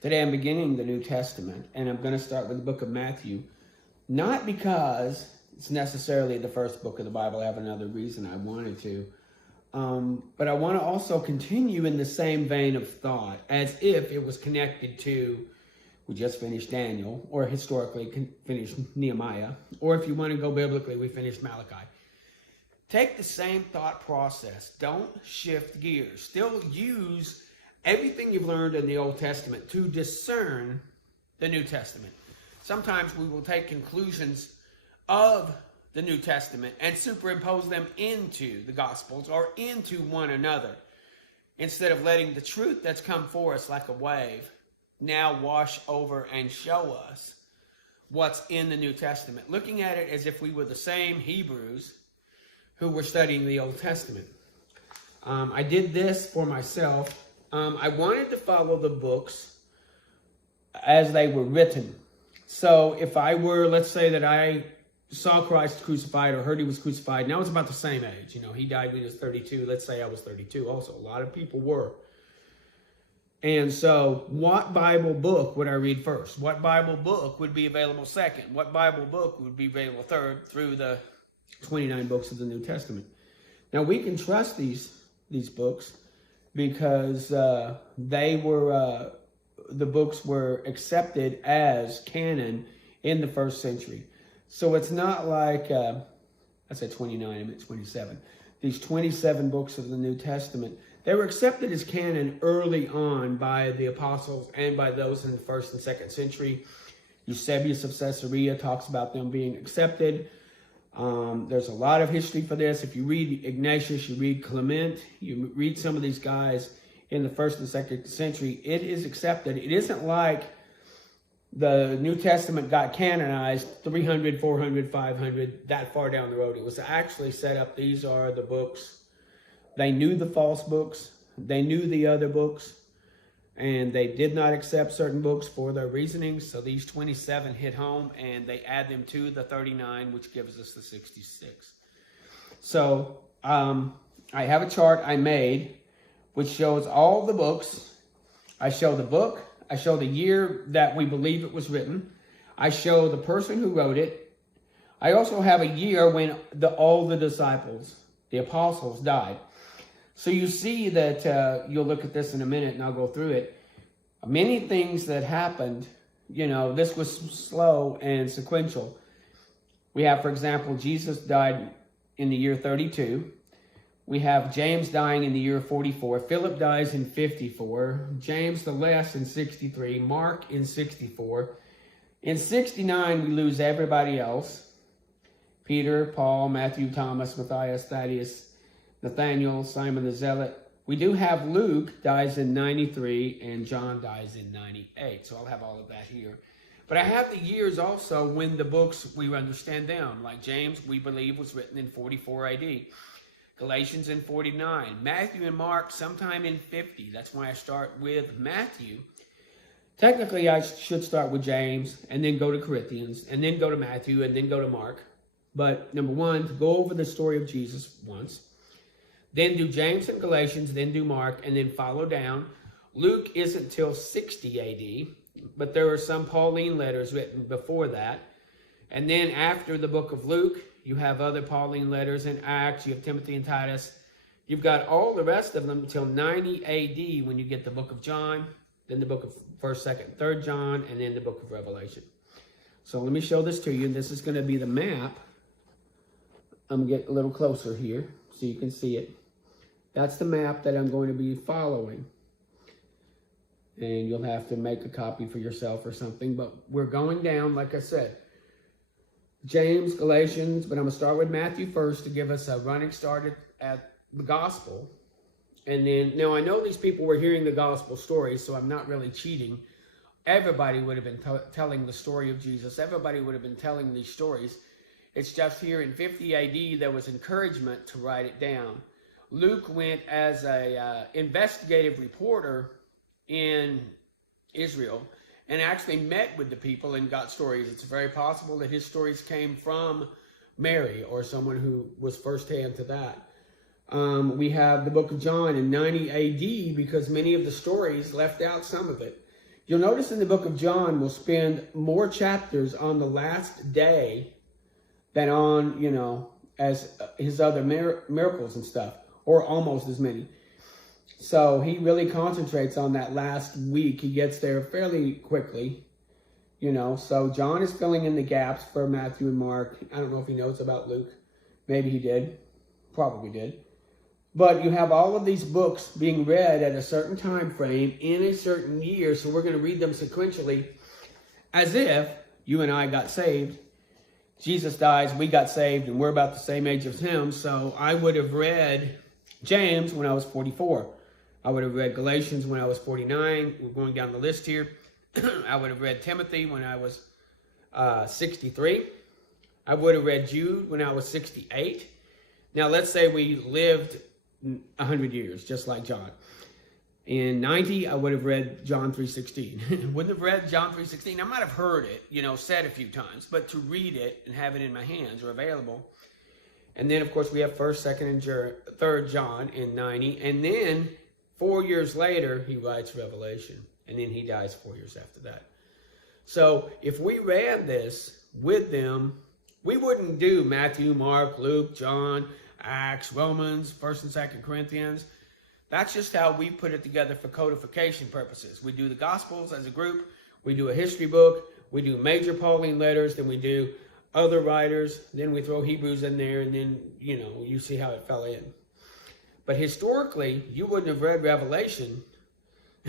Today I'm beginning the New Testament, and I'm going to start with the book of Matthew. Not because it's necessarily the first book of the Bible. I have another reason I wanted to. But I want to also continue in the same vein of thought, as if it was connected to, we just finished Daniel, or historically finished Nehemiah, or if you want to go biblically, we finished Malachi. Take the same thought process. Don't shift gears. Still use everything you've learned in the Old Testament to discern the New Testament. Sometimes we will take conclusions of the New Testament and superimpose them into the Gospels or into one another, instead of letting the truth that's come for us like a wave now wash over and show us what's in the New Testament. Looking at it as if we were the same Hebrews who were studying the Old Testament. I did this for myself. I wanted to follow the books as they were written. So if I were, let's say that I saw Christ crucified or heard he was crucified, and I was about the same age. You know, he died when he was 32. Let's say I was 32 also. A lot of people were. And so what Bible book would I read first? What Bible book would be available second? What Bible book would be available third through the 29 books of the New Testament? Now we can trust these books because they were the books were accepted as canon in the first century. So it's not like I said 29, I meant 27. These 27 books of the New Testament, they were accepted as canon early on by the apostles and by those in the first and second century. Eusebius of Caesarea talks about them being accepted. There's a lot of history for this. If you read Ignatius, you read Clement, you read some of these guys in the first and second century, it is accepted. It isn't like the New Testament got canonized 300, 400, 500, that far down the road. It was actually set up. These are the books. They knew the false books. They knew the other books. And they did not accept certain books for their reasonings. So these 27 hit home, and they add them to the 39, which gives us the 66. So I have a chart I made which shows all the books. I show the book. I show the year that we believe it was written. I show the person who wrote it. I also have a year when all the disciples, the apostles, died. So you see that, you'll look at this in a minute and I'll go through it. Many things that happened, you know, this was slow and sequential. We have, for example, Jesus died in the year 32. We have James dying in the year 44. Philip dies in 54. James the Less in 63. Mark in 64. In 69, we lose everybody else. Peter, Paul, Matthew, Thomas, Matthias, Thaddeus, Nathaniel, Simon the Zealot. We do have Luke dies in 93 and John dies in 98. So I'll have all of that here. But I have the years also when the books, we understand them. Like James, we believe, was written in 44 AD. Galatians in 49. Matthew and Mark sometime in 50. That's why I start with Matthew. Technically, I should start with James and then go to Corinthians and then go to Matthew and then go to Mark. But number one, to go over the story of Jesus once. Then do James and Galatians, then do Mark, and then follow down. Luke isn't till 60 AD, but there are some Pauline letters written before that. And then after the book of Luke, you have other Pauline letters in Acts, you have Timothy and Titus. You've got all the rest of them until 90 AD when you get the book of John, then the book of 1st, 2nd, 3rd John, and then the book of Revelation. So let me show this to you, and this is going to be the map. I'm going to get a little closer here so you can see it. That's the map that I'm going to be following. And you'll have to make a copy for yourself or something. But we're going down, like I said, James, Galatians, but I'm going to start with Matthew first to give us a running start at the gospel. And then, now I know these people were hearing the gospel stories, so I'm not really cheating. Everybody would have been telling the story of Jesus. Everybody would have been telling these stories. It's just here in 50 AD, there was encouragement to write it down. Luke went as a investigative reporter in Israel and actually met with the people and got stories. It's very possible that his stories came from Mary or someone who was firsthand to that. We have the book of John in 90 AD because many of the stories left out some of it. You'll notice in the book of John, we'll spend more chapters on the last day than on, as his other miracles and stuff, or almost as many. So he really concentrates on that last week. He gets there fairly quickly, So John is filling in the gaps for Matthew and Mark. I don't know if he knows about Luke. Maybe he did. Probably did. But you have all of these books being read at a certain time frame in a certain year. So we're going to read them sequentially as if you and I got saved. Jesus dies, we got saved, and we're about the same age as him. So I would have read James when I was 44. I would have read Galatians when I was 49. We're going down the list here. I would have read Timothy when I was 63. I would have read Jude when I was 68. Now, let's say we lived 100 years, just like John. In 90, I would have read John 3:16. Wouldn't have read John 3:16. I might have heard it, said a few times, but to read it and have it in my hands or available. And then, of course, we have 1st, 2nd, and 3rd John in 90. And then 4 years later, he writes Revelation. And then he dies 4 years after that. So if we read this with them, we wouldn't do Matthew, Mark, Luke, John, Acts, Romans, 1st and 2nd Corinthians. That's just how we put it together for codification purposes. We do the Gospels as a group. We do a history book. We do major Pauline letters. Then we do other writers. Then we throw Hebrews in there. And then, you see how it fell in. But historically, you wouldn't have read Revelation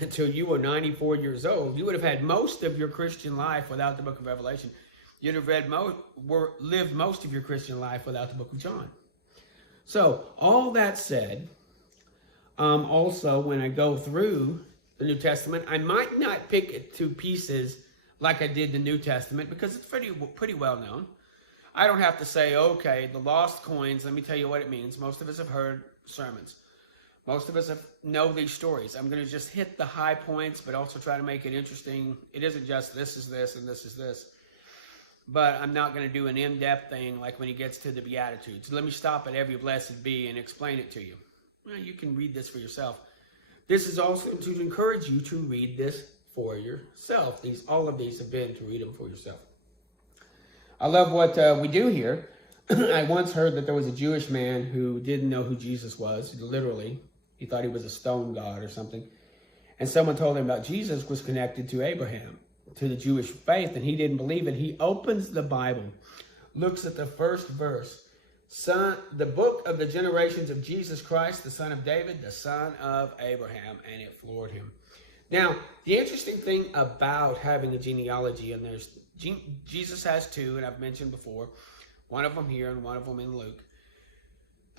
until you were 94 years old. You would have had most of your Christian life without the book of Revelation. You'd have lived most of your Christian life without the book of John. So, all that said, also, when I go through the New Testament, I might not pick it to pieces like I did the New Testament because it's pretty well known. I don't have to say, okay, the lost coins, let me tell you what it means. Most of us have heard sermons. Most of us know these stories. I'm going to just hit the high points, but also try to make it interesting. It isn't just this is this and this is this. But I'm not going to do an in-depth thing like when he gets to the Beatitudes. Let me stop at every blessed be and explain it to you. Well, you can read this for yourself. This is also to encourage you to read this for yourself. All of these have been to read them for yourself. I love what we do here. I once heard that there was a Jewish man who didn't know who Jesus was, literally. He thought he was a stone god or something. And someone told him about Jesus was connected to Abraham, to the Jewish faith, and he didn't believe it. He opens the Bible, looks at the first verse. The book of the generations of Jesus Christ, the son of David, the son of Abraham, and it floored him. Now, the interesting thing about having a genealogy, and Jesus has two, and I've mentioned before, one of them here and one of them in Luke.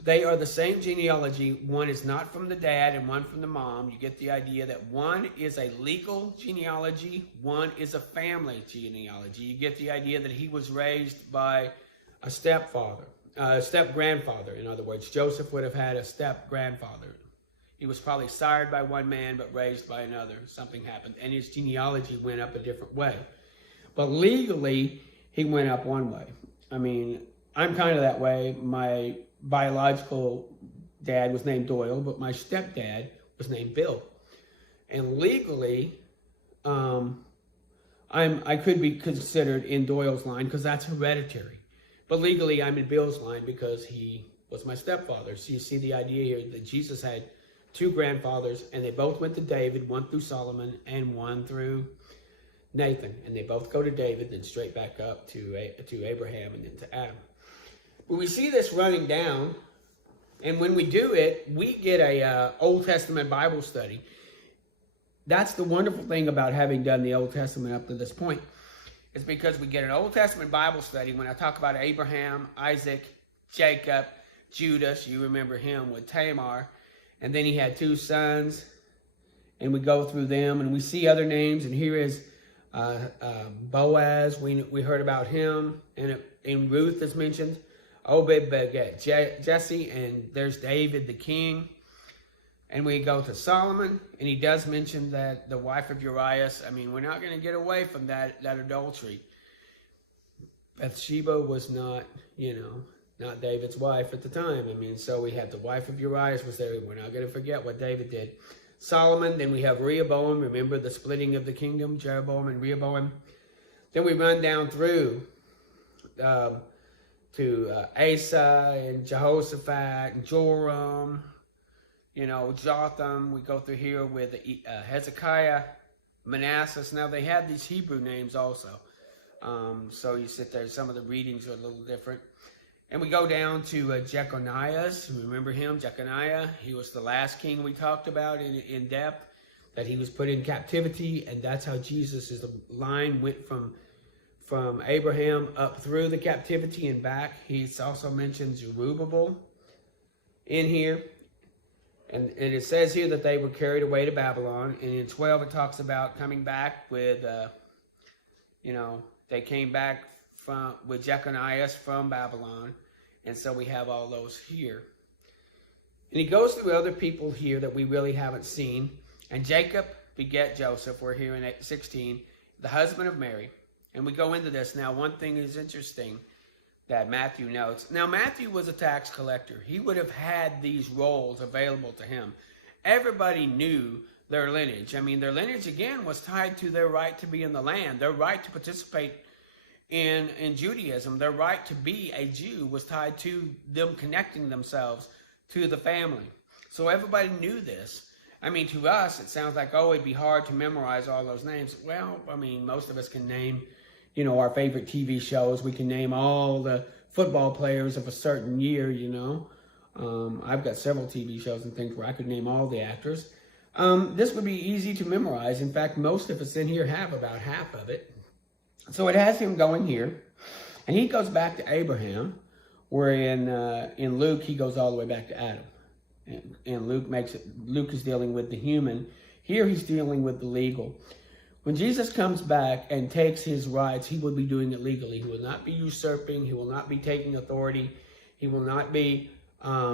They are the same genealogy. One is not from the dad and one from the mom. You get the idea that one is a legal genealogy, one is a family genealogy. You get the idea that he was raised by a step-grandfather. In other words, Joseph would have had a step-grandfather. He was probably sired by one man but raised by another. Something happened, and his genealogy went up a different way. But legally, he went up one way. I mean, I'm kind of that way. My biological dad was named Doyle, but my stepdad was named Bill. And legally, I could be considered in Doyle's line because that's hereditary. But legally, I'm in Bill's line because he was my stepfather. So you see the idea here that Jesus had two grandfathers, and they both went to David, one through Solomon and one through Nathan. And they both go to David, then straight back up to Abraham and then to Adam. But we see this running down, and when we do it, we get a Old Testament Bible study. That's the wonderful thing about having done the Old Testament up to this point. It's because we get an Old Testament Bible study when I talk about Abraham, Isaac, Jacob, Judas. You remember him with Tamar. And then he had two sons. And we go through them and we see other names. And here is Boaz. We heard about him. And Ruth is mentioned. Obed begat Jesse. And there's David the king. And we go to Solomon, and he does mention that the wife of Urias, I mean, we're not going to get away from that adultery. Bathsheba was not David's wife at the time. I mean, so we had the wife of Urias was there. We're not going to forget what David did. Solomon. Then we have Rehoboam. Remember the splitting of the kingdom, Jeroboam and Rehoboam. Then we run down through to Asa and Jehoshaphat and Joram, Jotham. We go through here with Hezekiah, Manasseh. Now they had these Hebrew names also. So you sit there, some of the readings are a little different. And we go down to Jeconiah. Remember him, Jeconiah? He was the last king we talked about in depth, that he was put in captivity, and that's how Jesus' line went from Abraham up through the captivity and back. He also mentions Zerubbabel in here. And it says here that they were carried away to Babylon. And in 12 it talks about coming back with, they came back with Jeconiah from Babylon. And so we have all those here. And he goes through other people here that we really haven't seen. And Jacob begat Joseph. We're here in 16, the husband of Mary. And we go into this. Now, one thing is interesting that Matthew notes. Now, Matthew was a tax collector. He would have had these roles available to him. Everybody knew their lineage. I mean, their lineage, again, was tied to their right to be in the land, their right to participate in Judaism. Their right to be a Jew was tied to them connecting themselves to the family. So everybody knew this. I mean, to us, it sounds like, oh, it'd be hard to memorize all those names. Well, I mean, most of us can name, our favorite TV shows. We can name all the football players of a certain year, I've got several TV shows and things where I could name all the actors. This would be easy to memorize. In fact, most of us in here have about half of it. So it has him going here. And he goes back to Abraham, where in Luke, he goes all the way back to Adam. And Luke is dealing with the human. Here he's dealing with the legal. When Jesus comes back and takes his rights, he will be doing it legally. He will not be usurping. He will not be taking authority. He will not be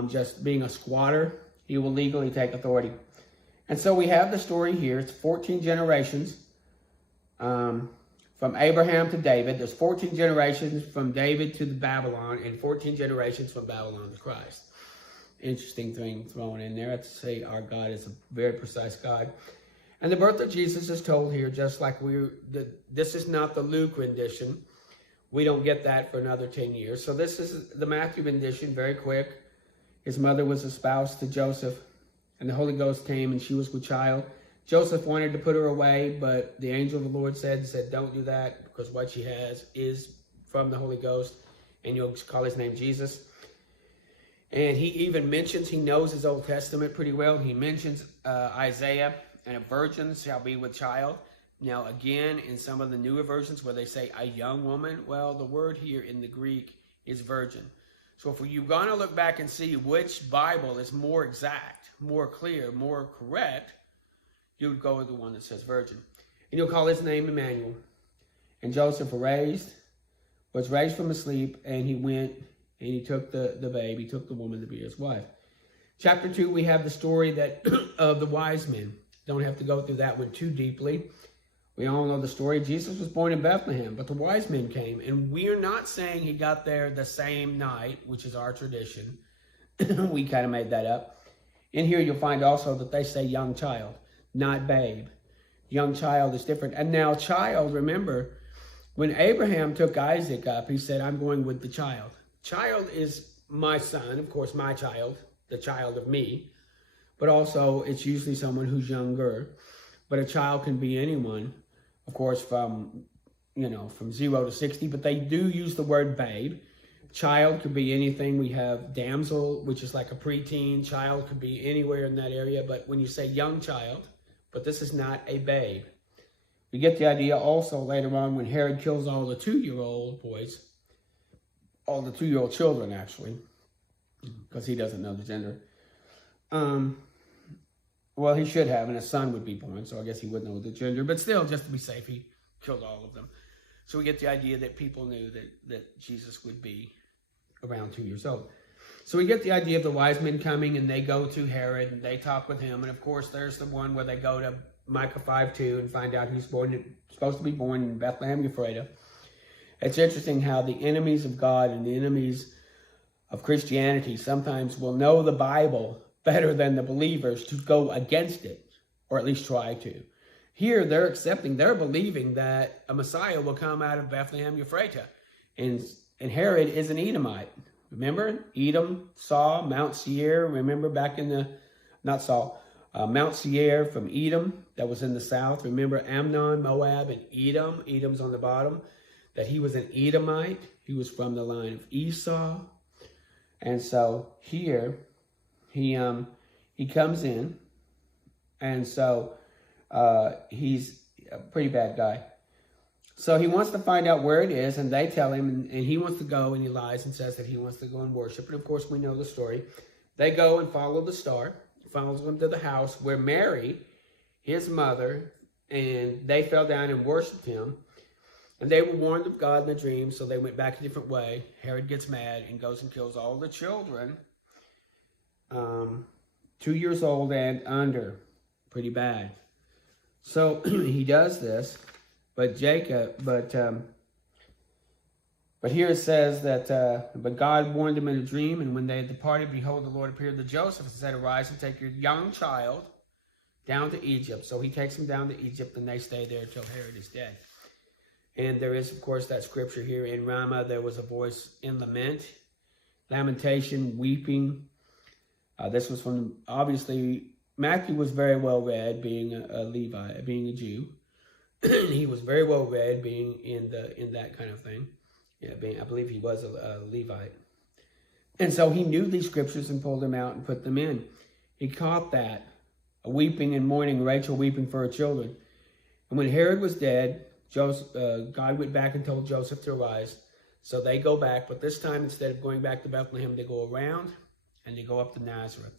just being a squatter. He will legally take authority. And so we have the story here. It's 14 generations from Abraham to David. There's 14 generations from David to the Babylon and 14 generations from Babylon to Christ. Interesting thing thrown in there. I'd say our God is a very precise God. And the birth of Jesus is told here, just like this is not the Luke rendition. We don't get that for another 10 years. So this is the Matthew rendition, very quick. His mother was espoused to Joseph, and the Holy Ghost came, and she was with child. Joseph wanted to put her away, but the angel of the Lord said, don't do that, because what she has is from the Holy Ghost, and you'll call his name Jesus. And he even mentions, he knows his Old Testament pretty well. He mentions Isaiah, and a virgin shall be with child. Now, again, in some of the newer versions where they say a young woman, well, the word here in the Greek is virgin. So if you're going to look back and see which Bible is more exact, more clear, more correct, you would go with the one that says virgin. And you'll call his name Emmanuel. And Joseph was raised from his sleep, and he went and he took the babe, he took the woman to be his wife. Chapter 2, we have the story of the wise men. Don't have to go through that one too deeply. We all know the story. Jesus was born in Bethlehem, but the wise men came. And we're not saying he got there the same night, which is our tradition. We kind of made that up. In here, you'll find also that they say young child, not babe. Young child is different. And now child, remember, when Abraham took Isaac up, he said, I'm going with the child. Child is my son, of course, my child, the child of me. But also, it's usually someone who's younger. But a child can be anyone, of course, from 0 to 60. But they do use the word babe. Child could be anything. We have damsel, which is like a preteen. Child could be anywhere in that area. But when you say young child, but this is not a babe. We get the idea also later on when Herod kills all the 2-year-old boys, all the 2-year-old children, actually, because he doesn't know the gender. Well, he should have, and a son would be born, so I guess he would know the gender. But still, just to be safe, he killed all of them. So we get the idea that people knew that Jesus would be around 2 years old. So we get the idea of the wise men coming, and they go to Herod, and they talk with him. And, of course, there's the one where they go to Micah 5:2 and find out he's supposed to be born in Bethlehem, Ephraim. It's interesting how the enemies of God and the enemies of Christianity sometimes will know the Bible better than the believers to go against it. or at least try to. Here, they're believing that a Messiah will come out of Bethlehem Ephratah. And Herod is an Edomite. Remember? Edom, Saul, Mount Seir. Remember back in the, not Saul, Mount Seir from Edom that was in the south. Remember Ammon, Moab, and Edom. Edom's on the bottom. That he was an Edomite. He was from the line of Esau. And so here, he comes in. And so he's a pretty bad guy. So he wants to find out where it is, and they tell him, and he wants to go, and he lies and says that he wants to go and worship. And of course, we know the story. They go and follow the star, follows them to the house where Mary, his mother, and they fell down and worshiped him. And they were warned of God in a dream, so they went back a different way. Herod gets mad and goes and kills all the children, 2 years old and under. Pretty bad. So he does this. But here it says that, but God warned him in a dream, and when they had departed, behold, the Lord appeared to Joseph and said, arise and take your young child down to Egypt. So he takes him down to Egypt, and they stay there till Herod is dead. And there is, of course, that scripture here in Ramah, there was a voice in lamentation, weeping. This was from, obviously, Matthew was very well read, being a Levite, being a Jew. He was very well read, being in that kind of thing. Yeah, I believe he was a Levite. And so he knew these scriptures and pulled them out and put them in. He caught that, a weeping and mourning, Rachel weeping for her children. And when Herod was dead, God went back and told Joseph to arise. So they go back, but this time instead of going back to Bethlehem, they go around and they go up to Nazareth.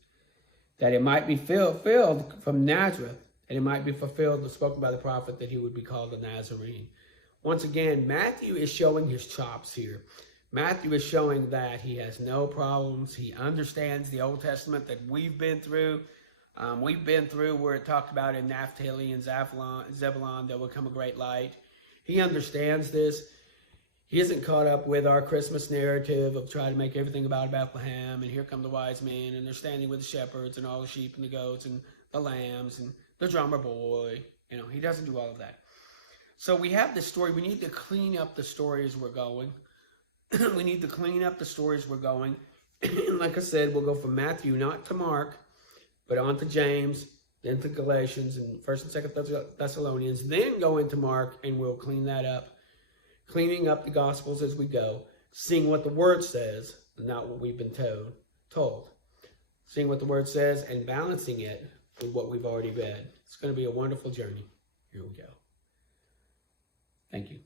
That it might be filled from Nazareth. And it might be fulfilled, spoken by the prophet, that he would be called a Nazarene. Once again, Matthew is showing his chops here. Matthew is showing that he has no problems. He understands the Old Testament that we've been through. We've been through where it talked about in Naphtali and Zebulun, there will come a great light. He understands this. He isn't caught up with our Christmas narrative of trying to make everything about Bethlehem. And here come the wise men, and they're standing with the shepherds and all the sheep and the goats and the lambs and the drummer boy. You know, he doesn't do all of that. So we have this story. We need to clean up the story as we're going. We need to clean up the stories we're going. And like I said, we'll go from Matthew, not to Mark, but on to James, then to Galatians, and 1st and 2nd Thessalonians, then go into Mark, and we'll clean that up. Cleaning up the Gospels as we go, seeing what the Word says, not what we've been told. Seeing what the Word says and balancing it with what we've already read. It's going to be a wonderful journey. Here we go. Thank you.